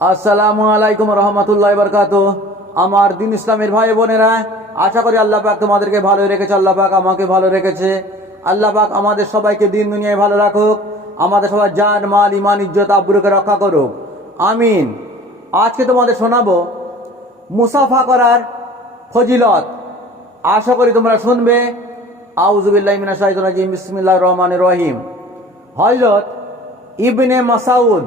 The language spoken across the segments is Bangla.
আসসালামু আলাইকুম রহমতুল্লাহ বরকাত আমার দিন ইসলামের ভাই বোনেরা, আশা করি আল্লাহ পাক তোমাদেরকে ভালো রেখেছে, আল্লাহ পাক আমাকে ভালো রেখেছে। আল্লাহ পাক আমাদের সবাইকে দিন দুনিয়ায় ভালো রাখুক, আমাদের সবাই জান, মাল ইমান ইজ্জত, আব্রুকে রক্ষা করুক। আমিন। আজকে তোমাদের শোনাবো মুসাফা করার ফজিলত। আশা করি তোমরা শুনবে। আউজুবিল্লাহ মিনা রহমান রহিম। হজরত ইবনে মাসাউদ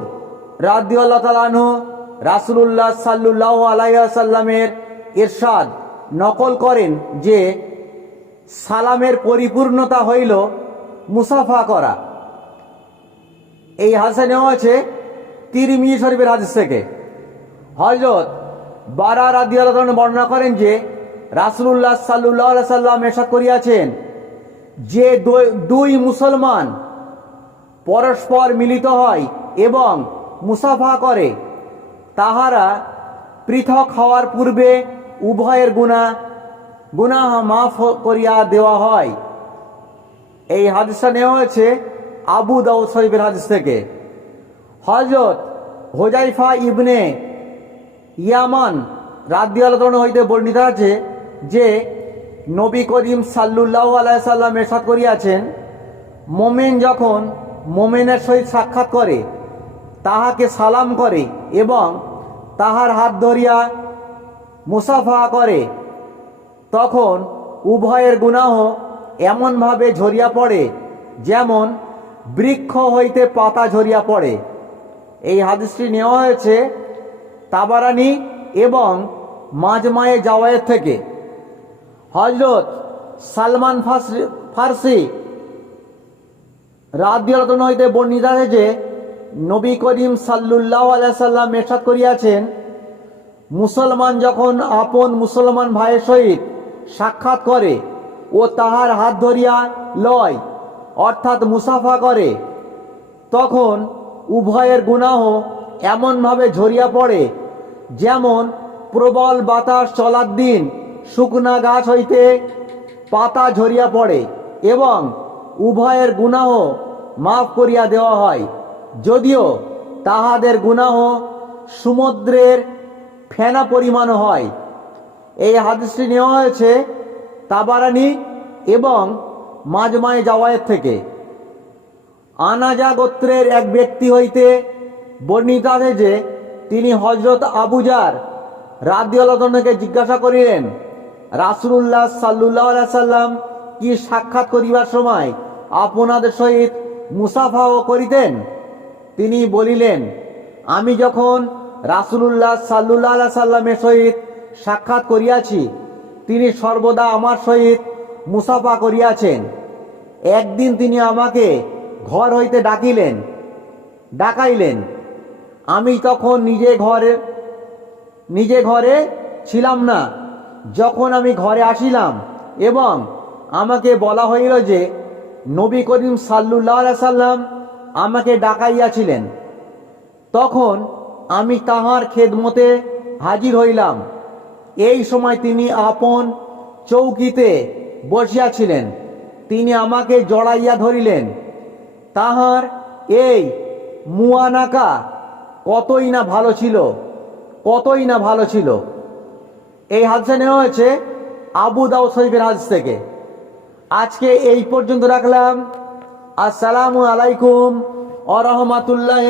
রাদিউল্লাহ তালানহু রাসুলুল্লাহ সাল্লুল্লাহ আলাইসাল্লামের ইরশাদ নকল করেন যে সালামের পরিপূর্ণতা হইল মুসাফা করা। এই হাসে নেওয়া আছে তিরমিজি শরীফের হাদিস থেকে। হজরত বারা রাদিয়াল্লাহু তাআলা বর্ণনা করেন যে রাসূলুল্লাহ সাল্লাল্লাহু আলাইহি সাল্লাম এরশাদ করিয়াছেন যে দুই মুসলমান পরস্পর মিলিত হয় এবং মুসাফা করে, তাহারা পৃথক হওয়ার পূর্বে উভয়ের গুণা, গুনাহ মাফ করিয়া দেওয়া হয়। এই হাদিসটা নেওয়া হয়েছে আবু দাউদ শরীফের হাদিস থেকে। হজরত হোজাইফা ইবনে ইয়ামান রাদিয়ালতন হইতে বর্ণিত আছে যে, নবী করিম সাল্লুল্লাহ আলাইসাল্লাম এরশাদ করিয়াছেন, মোমেন যখন মোমেনের সহিত সাক্ষাৎ করে তাহাকে সালাম করে এবং তাহার হাত ধরিয়া মুসাফা করে। তখন উভয়ের গুনাহ এমনভাবে ঝরিয়া পড়ে যেমন বৃক্ষ হইতে পাতা ঝরিয়া পড়ে। এই হাদিসটি নেওয়া হয়েছে তাবারানি এবং মাঝমায়ে জাওয়ায়ের থেকে। হজরত সালমান ফার্সি ফার্সি রাদিয়ালতন হইতে বর্ণিত যে নবী করিম সাল্লুল্লাহ আলাইসাল্লাম এরশাদ করিয়াছেন, মুসলমান যখন আপন মুসলমান ভাইয়ের সহিত সাক্ষাৎ করে ও তাহার হাত ধরিয়া লয়, অর্থাৎ মুসাফা করে, তখন উভয়ের গুনাহ এমনভাবে ঝরিয়া পড়ে যেমন প্রবল বাতাস চলার দিন শুকনা গাছ হইতে পাতা ঝরিয়া পড়ে এবং উভয়ের গুনাহ মাফ করিয়া দেওয়া হয়। যদিও তাহাদের গুনাহ সমুদ্রের ফেনা পরিমাণ হয়। এই হাদিসটি নেওয়া হয়েছে তাবারানি এবং মাজমায় জাওয়ায়ের থেকে। আনাজা গোত্রের এক ব্যক্তি হইতে বর্ণিত আছে যে, তিনি হজরত আবুজার রাদিয়ালকে জিজ্ঞাসা করিলেন রাসুল্লাহ সাল্লুল্লাহ সাল্লাম কি সাক্ষাৎ করিবার সময় আপনাদের সহিত মুসাফাও করিতেন? তিনি বলিলেন, আমি যখন রাসুলুল্লাহ সাল্লুল্লাহ সাল্লামের সহিত সাক্ষাৎ করিয়াছি, তিনি সর্বদা আমার সহিত মুসাফা করিয়াছেন। একদিন তিনি আমাকে ঘর হইতে ডাকিলেন, ডাকাইলেন। আমি তখন নিজে ঘরে নিজে ঘরে ছিলাম না। যখন আমি ঘরে আসিলাম এবং আমাকে বলা হইল যে, নবী করিম সাল্লুল্লাহ সাল্লাম আমাকে ডাকাইয়াছিলেন। তখন আমি তাহার খেদমতে হাজির হইলাম। এই সময় তিনি আপন চৌকিতে বসিয়াছিলেন। তিনি আমাকে জড়াইয়া ধরিলেন। তাহার এই মুয়ানাকা কতই না ভালো ছিল, কতই না ভালো ছিল। এই হাদিসে নেওয়া হয়েছে আবু দাউ শরীফের হাদিস থেকে। আজকে এই পর্যন্ত রাখলাম। আসসালামু আলাইকুম। রহমাতুল্লাহ